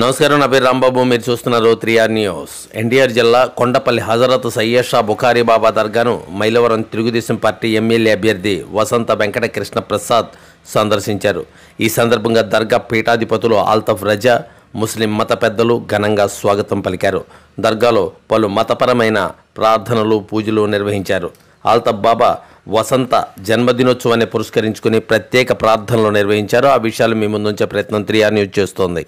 నమస్కారం, నా పేరు రాంబాబు. మీరు చూస్తున్నారు 3R న్యూస్. ఎన్టీఆర్ జిల్లా కొండపల్లి హజరత్ సయ్యద్ షా బుఖారీ బాబా దర్గాను మైలవరం తెలుగుదేశం పార్టీ ఎమ్మెల్యే అభ్యర్థి వసంత వెంకట కృష్ణ ప్రసాద్ సందర్శించారు. ఈ సందర్భంగా దర్గా పీఠాధిపతులు ఆల్తఫ్ రజా, ముస్లిం మత పెద్దలు ఘనంగా స్వాగతం పలికారు. దర్గాలో పలు మతపరమైన ప్రార్థనలు, పూజలు నిర్వహించారు. ఆల్తఫ్ బాబా వసంత జన్మదినోత్సవాన్ని పురస్కరించుకుని ప్రత్యేక ప్రార్థనలు నిర్వహించారు. ఆ విషయాలు మీ ముందుంచే ప్రయత్నం 3R న్యూస్ చేస్తోంది.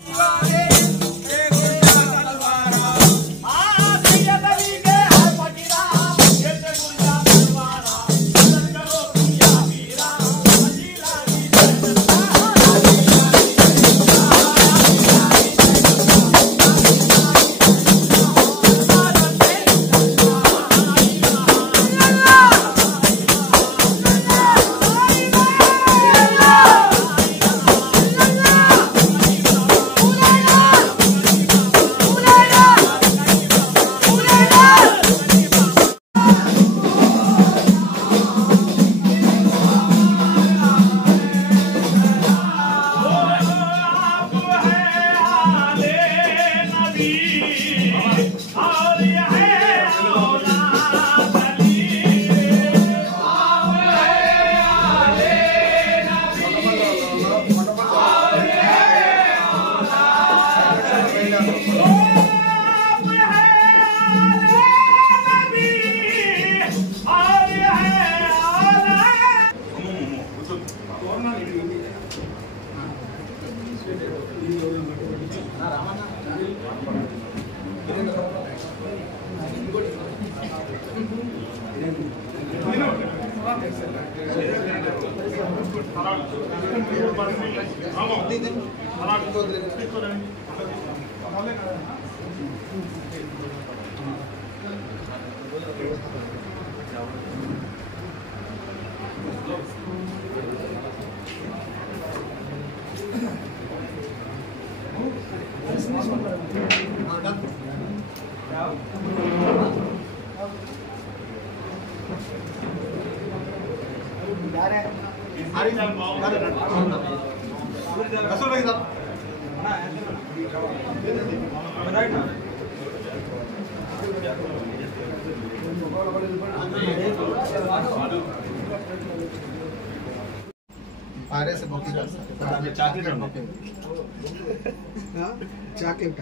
చాక్లెట్